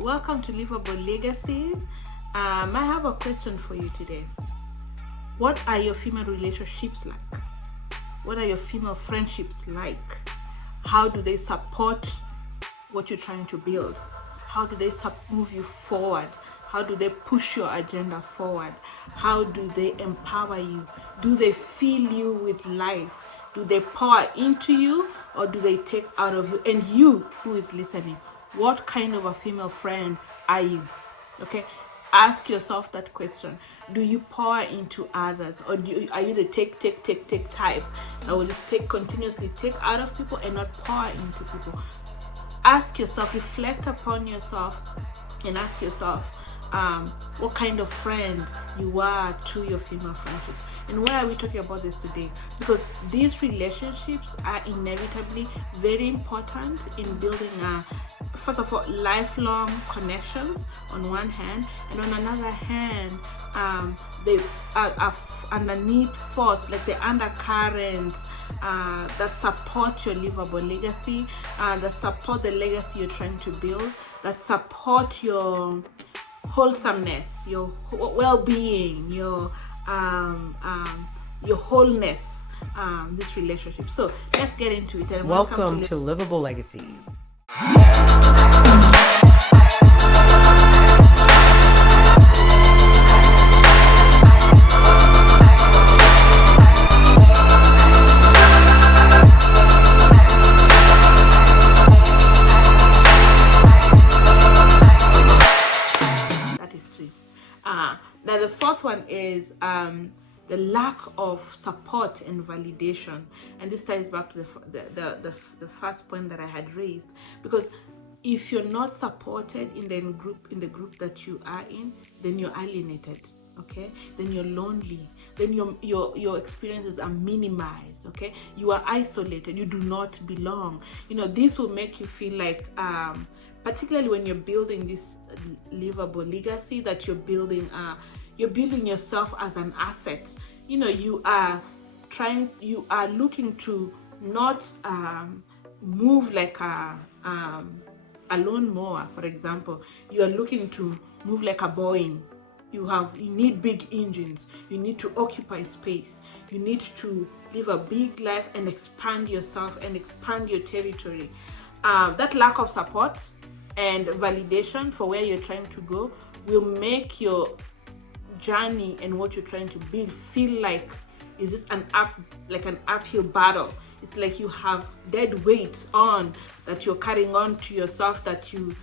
welcome to Livable Legacies. I have a question for you today. What are your female relationships like? What are your female friendships like? How do they support what you're trying to build? How do they move you forward? How do they push your agenda forward? How do they empower you? Do they fill you with life? Do they pour into you, or do they take out of you? And you who is listening, what kind of a female friend are you? Okay, ask yourself that question. Do you pour into others, or are you the take type that will just continuously take out of people and not pour into people? Ask yourself, reflect upon yourself, and ask yourself what kind of friend you are to your female friendships. And why are we talking about this today? Because these relationships are inevitably very important in building first of all, lifelong connections on one hand, and on another hand, they are underneath force, like the undercurrent that support your livable legacy, that support the legacy you're trying to build, that support your wholesomeness, your well-being, your wholeness, this relationship. So let's get into it. And welcome to Livable Legacies. Now the fourth one is the lack of support and validation, and this ties back to the first point that I had raised. Because if you're not supported in the group that you are in, then you're alienated. Okay, then you're lonely, then your experiences are minimized. Okay, you are isolated, you do not belong. This will make you feel like particularly when you're building this livable legacy, that you're building yourself as an asset. You are looking to not move like a lawnmower, for example. You are looking to move like a Boeing. You need big engines. You need to occupy space. You need to live a big life and expand yourself and expand your territory. That lack of support and validation for where you're trying to go will make your journey and what you're trying to build feel like it's just an uphill battle. It's like you have dead weight on that you're carrying on to yourself, that you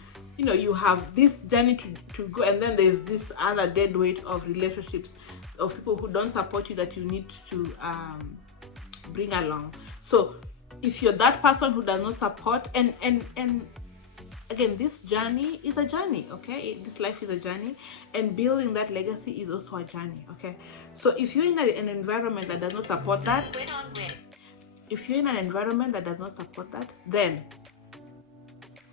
have this journey to go, and then there's this other dead weight of relationships, of people who don't support you, that you need to bring along. So if you're that person who does not support, and again, this journey is a journey, okay? This life is a journey, and building that legacy is also a journey, okay? So if you're in an environment that does not support that, if you're in an environment that does not support that, then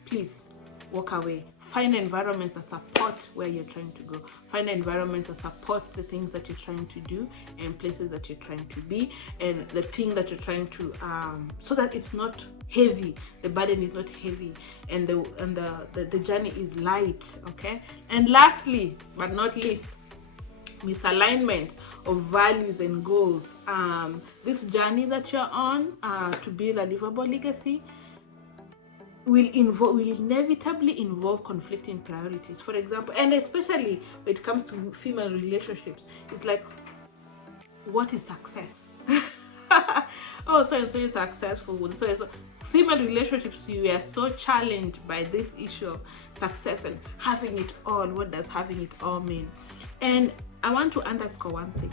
please walk away. Find environments that support where you're trying to go. Find environments that support the things that you're trying to do, and places that you're trying to be, and the thing that you're trying to so that it's not heavy, the burden is not heavy, and the journey is light, okay? And lastly but not least, misalignment of values and goals. This journey that you're on to build a livable legacy will inevitably involve conflicting priorities. For example, and especially when it comes to female relationships, it's like, what is success? Oh, so and so is successful. So female relationships, you are so challenged by this issue of success and having it all. What does having it all mean? And I want to underscore one thing,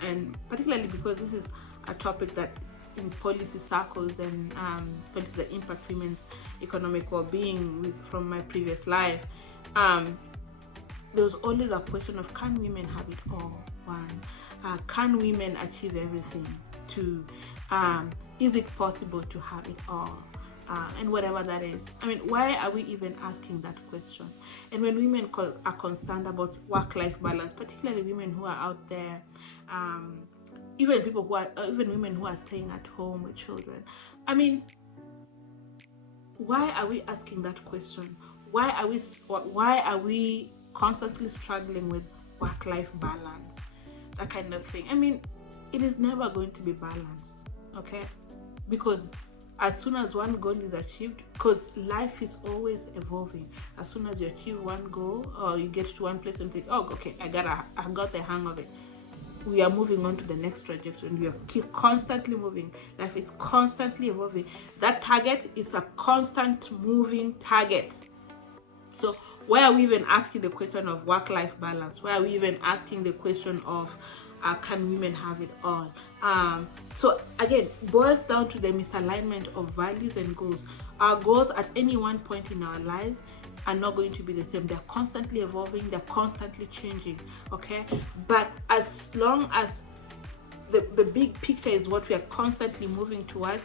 and particularly because this is a topic that in policy circles and policies that impact women's economic well-being from my previous life, there's always a question of, can women have it all? One, can women achieve everything? Two, is it possible to have it all? And whatever that is. I mean, why are we even asking that question? And when women are concerned about work-life balance, particularly women who are out there, even women who are staying at home with children, I mean, why are we asking that question? why are we constantly struggling with work-life balance, that kind of thing? I mean, it is never going to be balanced, okay? Because as soon as one goal is achieved, because life is always evolving, as soon as you achieve one goal or you get to one place and think, oh, okay, I got the hang of it, we are moving on to the next trajectory, and we are constantly moving. Life is constantly evolving. That target is a constant moving target. So why are we even asking the question of work-life balance? Why are we even asking the question of can women have it all? So again, boils down to the misalignment of values and goals. Our goals at any one point in our lives are not going to be the same. They're constantly evolving, they're constantly changing, okay? But as long as the big picture is what we are constantly moving towards,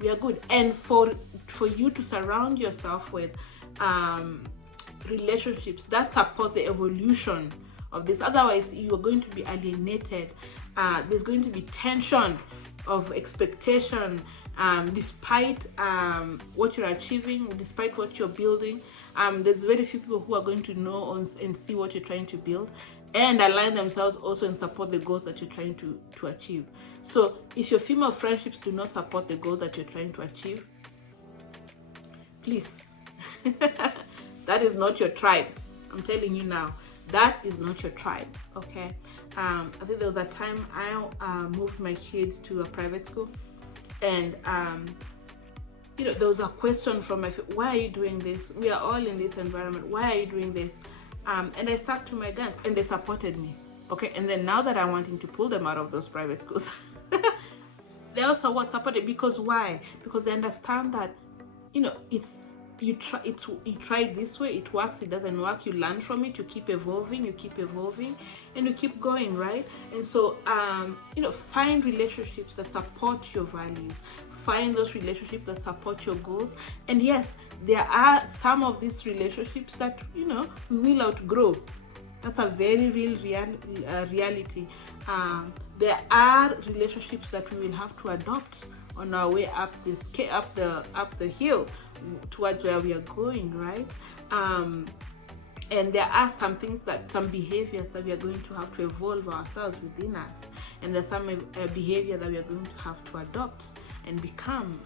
we are good. And for you to surround yourself with relationships that support the evolution of this, otherwise you are going to be alienated. There's going to be tension of expectation, despite what you're achieving, despite what you're building. There's very few people who are going to know and see what you're trying to build and align themselves also and support the goals that you're trying to achieve. So if your female friendships do not support the goal that you're trying to achieve, please, that is not your tribe. I'm telling you now, that is not your tribe, okay? I think there was a time I moved my kids to a private school, and there was a question from my friend, why are you doing this? We are all in this environment. Why are you doing this? And I stuck to my guns, and they supported me, okay? And then now that I'm wanting to pull them out of those private schools, they also supported. Because why? Because they understand that, it's you try it this way, it works, it doesn't work, you learn from it, you keep evolving, and you keep going, right? And so find relationships that support your values, find those relationships that support your goals. And yes, there are some of these relationships that we will outgrow. That's a very real reality. There are relationships that we will have to adopt on our way up the hill towards where we are going, right? And there are some behaviors that we are going to have to evolve ourselves within us, and there's some behavior that we are going to have to adopt and become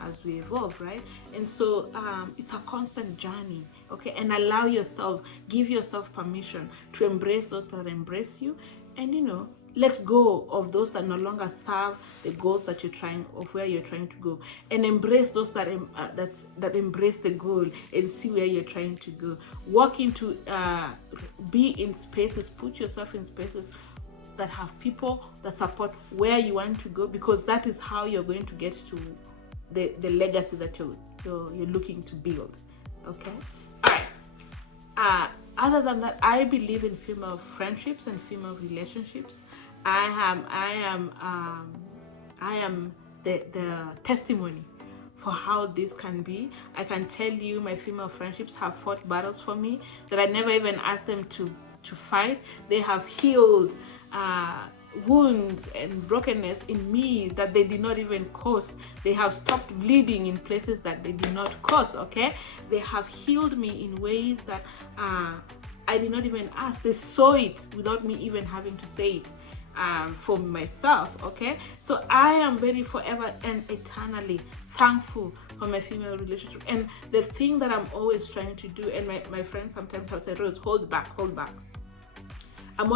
as we evolve, right? And so it's a constant journey, okay? And give yourself permission to embrace those that embrace you, and let go of those that no longer serve the goals that you're trying, of where you're trying to go, and embrace those that embrace the goal and see where you're trying to go. Walk into be in spaces, put yourself in spaces that have people that support where you want to go, because that is how you're going to get to the legacy that you're looking to build, okay? All right. Other than that, I believe in female friendships and female relationships. I am the testimony for how this can be. I can tell you my female friendships have fought battles for me that I never even asked them to fight. They have healed wounds and brokenness in me that they did not even cause. They have stopped bleeding in places that they did not cause, okay? They have healed me in ways that I did not even ask. They saw it without me even having to say it for myself, okay? So I am very forever and eternally thankful for my female relationship. And the thing that I'm always trying to do, and my friends sometimes have said, Rose, hold back. I'm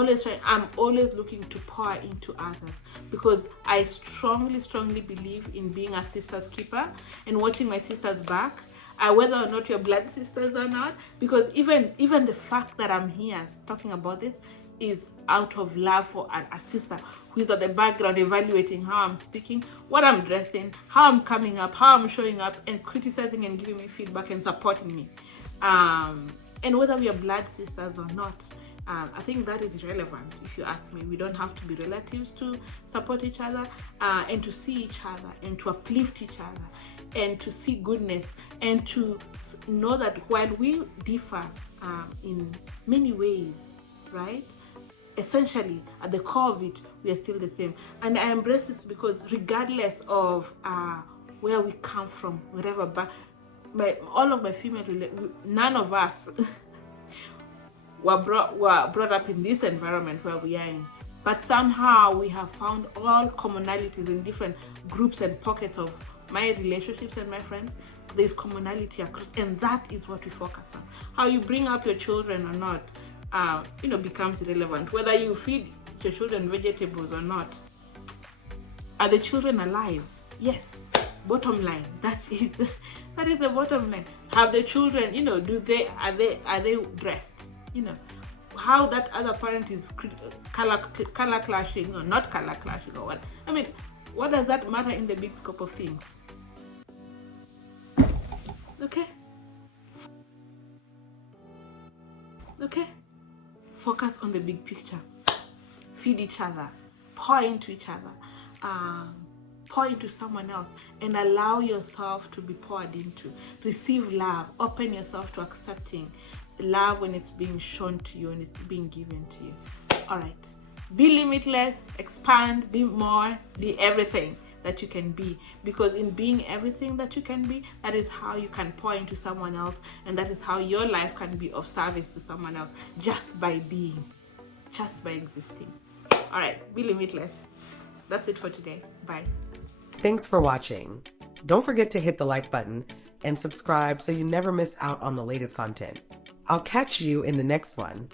always looking to pour into others, because I strongly believe in being a sister's keeper and watching my sisters back, whether or not you're blood sisters or not, because even the fact that I'm here talking about this is out of love for a sister who is at the background evaluating how I'm speaking, what I'm dressed in, how I'm coming up, how I'm showing up, and criticizing and giving me feedback and supporting me. And whether we are blood sisters or not, I think that is irrelevant if you ask me. We don't have to be relatives to support each other, and to see each other, and to uplift each other, and to see goodness, and to know that while we differ in many ways, right? Essentially, at the core of it, we are still the same. And I embrace this because regardless of where we come from, wherever, but all of my none of us were brought up in this environment where we are in, but somehow we have found all commonalities in different groups and pockets of my relationships and my friends. There's commonality across, and that is what we focus on. How you bring up your children or not, becomes irrelevant. Whether you feed your children vegetables or not, are the children alive? Yes. Bottom line, that is the bottom line. Have the children, are they dressed? How that other parent is color clashing or not color clashing or what? I mean, what does that matter in the big scope of things? Okay, focus on the big picture. Feed each other, pour into each other, pour into someone else, and allow yourself to be poured into. Receive love. Open yourself to accepting love when it's being shown to you and it's being given to you. All right, be limitless, expand, be more, be everything that you can be, because in being everything that you can be, that is how you can pour into someone else, and that is how your life can be of service to someone else, just by being, just by existing. All right, be limitless. That's it for today. Bye. Thanks for watching. Don't forget to hit the like button and subscribe so you never miss out on the latest content. I'll catch you in the next one.